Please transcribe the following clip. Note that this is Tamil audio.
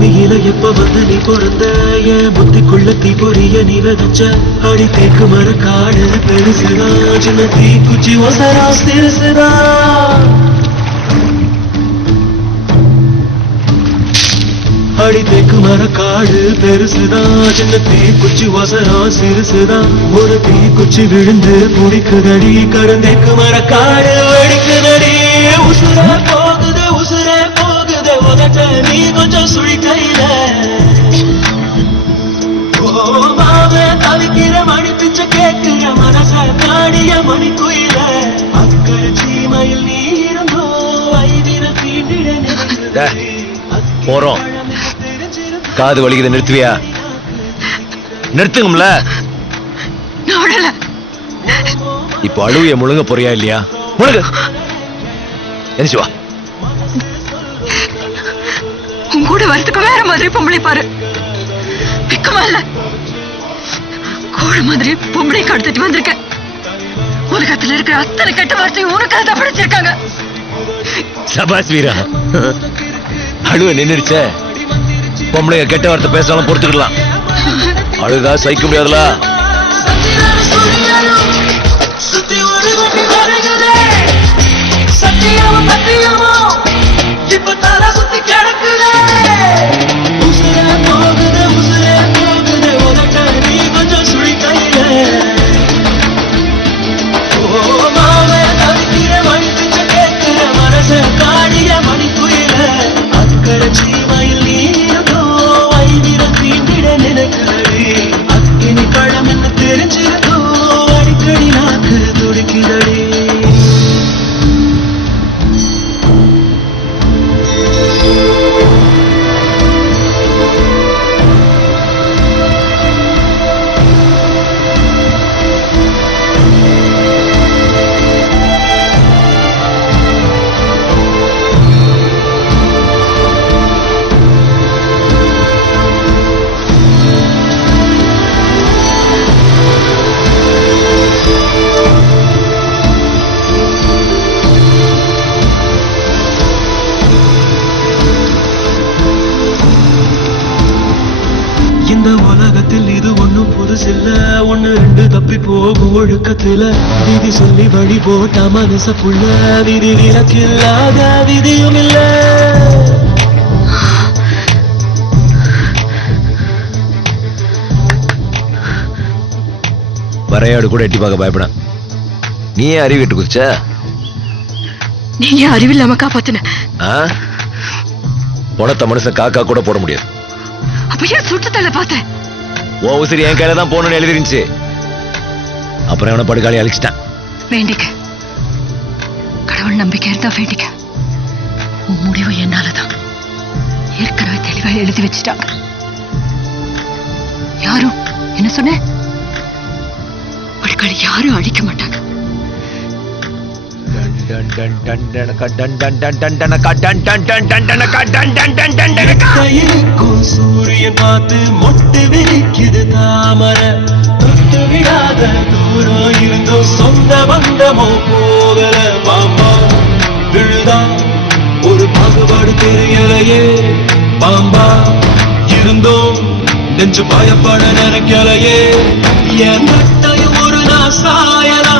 பூமியில எப்ப வந்து நீ பிறந்த என் புத்திக்குள்ள தீ பொரிய நீ விதைச்ச அடி தேக்கு மர காடு பெருசுதா சின்ன தீ குச்சி ஒசரா சிறுசுதா அடி தேக்கு மர காடு பெருசுதா சின்ன தீ குச்சி ஒசரா சிறுசுதா ஒரு தீ குச்சி விழுந்து முடிக்குதடி கருந்தேக்கு மர காடு வெடிக்குதடி உசுரே போகுது உசுரே போகுது உதட்ட நீ கொஞ்சம் சுழி கையில மாவே தவிக்கிற மணி பிச்சை கேட்கிற மனச காடிய மணி குயில அக்கறை சீமையில் நீ இருந்தோ ஐதிர தீண்டிட போறோம். காது வலிக்குது, நிறுத்துவியா? நிறுத்துங்கம்ல. இப்போ அழுவிய முழுங்க போறியா இல்லையா? முழுங்க. எரிச்சு வா. உன் கூட வரத்துக்கு வேற மாதிரி பொம்பளை பாரு. பிக்கமா இல்ல, கோழ மாதிரி பொம்பளை கடத்திட்டு வந்திருக்க. உலகத்துல இருக்கிற அத்தனை கெட்ட வார்த்தையும் உனக்காக தான் படிச்சிருக்காங்க. சபாஸ் வீரா, அழுவ நின்னுருச்ச. பொம்பளைங்க கெட்ட வார்த்தை பேசலாம் பொறுத்துக்கலாம், அழுதா சகிக்க முடியாதுல. இந்த உலகத்தில் இது ஒண்ணும் புதுசில்ல, ஒண்ணு ரெண்டு தப்பி போகும் ஒழுக்கத்துல விதி சொல்லி வழி போட்ட மனச புள்ள விதி விலக்கில்லாத விதியும் இல்ல. வரையாடு கூட எட்டி பார்க்க பயப்பட, நீ ஏன் அறிவிட்டு குதிச்ச? நீங்க அறிவில்லாம காப்பாத்தின. பணத்த மனுஷன் காக்கா கூட போட முடியாது. அப்ப சுற்றத்தல பார்த்தேன். ஓ உசிரி என் கையில தான் போகணும்னு எழுதிருந்துச்சு. அப்புறம் அவனை படுகாலி அழிச்சிட்டான். வேண்டிக்க, கடவுள் நம்பிக்கை இருந்தா வேண்டிக்க. உன் முடிவு என்னாலதான். ஏற்கனவே தெளிவா எழுதி வச்சுட்டாங்க. யாரும் என்ன சொன்ன? படுகாலி யாரும் அழிக்க மாட்டாங்க. சூரியன் பார்த்து மொட்டு விரிக்குது தாமரை, தொட்டு விடாத தூரம் இருந்தோ சொந்த பந்தமோ போகல. பாம்பா விழுதா ஒரு பாகுபாடு தெரியலையே, பாம்பா இருந்தோம் நெஞ்சு பயப்பட நினைக்கலையே. என் நட்டையும் ஒரு நான் சாயலா